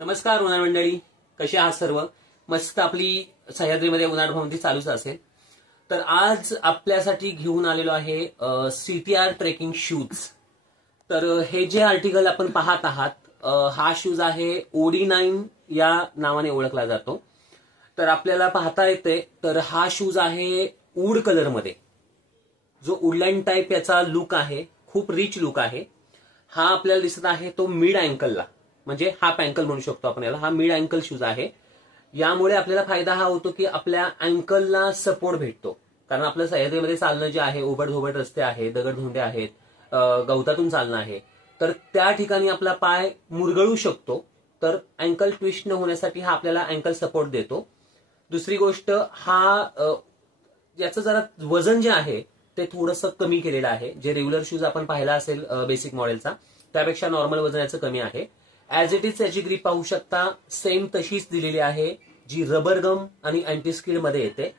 नमस्कार उन्हाळ मंडळी, कशी आहात सर्व? मस्त आपली सह्याद्रीमध्ये उन्हाळ भ्रमंती चालूच असेल. तर आज आपल्यासाठी घेऊन आलेलो आहे CTR ट्रेकिंग शूज. तर हे जे आर्टिकल आपण पाहत आहात, हा शूज आहे OD9 या नावाने ओळखला जातो. तर आपल्याला पाहता येते, तर हा शूज आहे वूड कलर मध्ये. जो वुडलँड टाइप याचा लुक आहे, खूप रिच लुक आहे. हा आपल्याला दिसत आहे तो मिड अँकलला, म्हणजे हाफ अँकल म्हणू शकतो आपण याला. हा मिड अँकल शूज आहे. यामुळे आपल्याला फायदा हा होतो की आपल्या अँकलला सपोर्ट भेटतो. कारण आपल्या सह्याद्रीमध्ये चालणं जे आहे, ओबडधोबड रस्ते आहे, दगडधोंडे आहेत, गवतातून चालणं आहे, तर त्या ठिकाणी आपला पाय मुरगळू शकतो. तर अँकल ट्विस्ट न होण्यासाठी हा आपल्याला अँकल सपोर्ट देतो. दुसरी गोष्ट, हा याचं जरा वजन जे आहे ते थोडंसं कमी केलेलं आहे. जे रेग्युलर शूज आपण पाहिला असेल बेसिक मॉडेलचा, त्यापेक्षा नॉर्मल वजन याचं कमी आहे. ऍज इट इज याची ग्रीप पाहू शकता, सेम तशीच दिलेली आहे, जी रबर गम आणि अँटी स्किड मध्ये येते.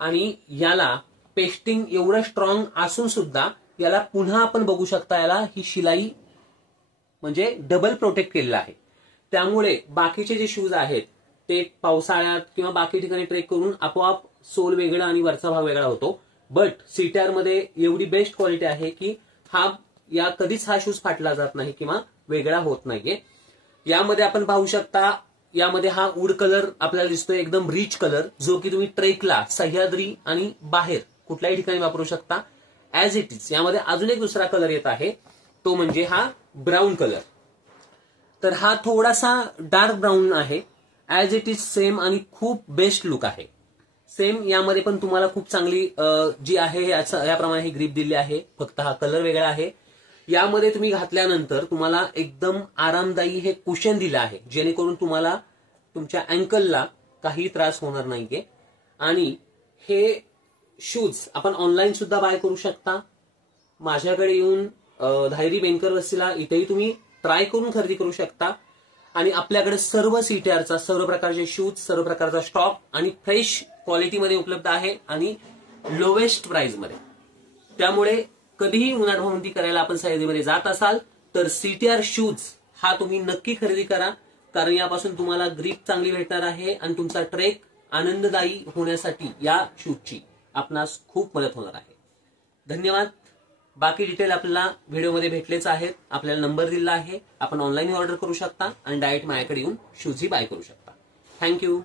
आणि याला पेस्टिंग एवढं स्ट्रॉंग असून सुद्धा याला पुन्हा आपण बघू शकता, याला ही शिलाई म्हणजे डबल प्रोटेक्ट केलेलं आहे. त्यामुळे बाकीचे जे शूज आहेत ते पावसाळ्यात किंवा बाकी ठिकाणी ट्रेक करून आपोआप सोल वेगळा आणि वरचा भाग वेगळा होतो. बट CTR मध्ये एवढी बेस्ट क्वालिटी आहे की कधीच हा शूज फाटला जात नाही किंवा वेगळा होत नाहीये. यामध्ये आपण पाहू शकता, यामध्ये हा वूड कलर आपल्याला दिसतोय, एकदम रिच कलर, जो की तुम्ही ट्रेकला, सह्याद्री आणि बाहेर कुठल्याही ठिकाणी वापरू शकता ऍज इट इज. यामध्ये अजून एक दुसरा कलर येत आहे, तो म्हणजे हा ब्राऊन कलर. तर हा थोडासा डार्क ब्राऊन आहे, ऍज इट इज सेम, आणि खूप बेस्ट लुक आहे. सेम यामध्ये पण तुम्हाला खूप चांगली जी आहे याप्रमाणे ही ग्रीप दिली आहे, फक्त हा कलर वेगळा आहे. यामध्ये तुम्ही घातल्यानंतर तुम्हाला एकदम आरामदायी हे कुशन दिलं आहे, जेणेकरून तुम्हाला तुमच्या अँकलला काही त्रास होणार नाहीये. आणि हे शूज आपण ऑनलाईन सुद्धा बाय करू शकता. माझ्याकडे येऊन धायरी बेनकर वस्तीला इथेही तुम्ही ट्राय करून खरेदी करू शकता. आणि आपल्याकडे सर्व CTRचा सर्व प्रकारचे शूज, सर्व प्रकारचा स्टॉक आणि फ्रेश क्वालिटीमध्ये उपलब्ध आहे आणि लोवेस्ट प्राइस मध्ये. त्यामुळे कधीही उन्हाळ भ्रमंती करायला आपण सह्याद्रीमध्ये जात असाल तर CTR शूज हा तुम्ही नक्की खरेदी करा. कारण यापासून तुम्हाला ग्रीप चांगली भेटणार आहे आणि तुमचा ट्रेक आनंददायी होण्यासाठी या शूजची आपणास खूप मदत होणार आहे. धन्यवाद. बाकी डिटेल आपल्याला व्हिडिओमध्ये भेटलेच आहेत. आपल्याला नंबर दिला आहे, आपण ऑनलाईन ऑर्डर करू शकता आणि डायरेक्ट माझ्याकडे येऊन शूजही बाय करू शकता. थँक्यू.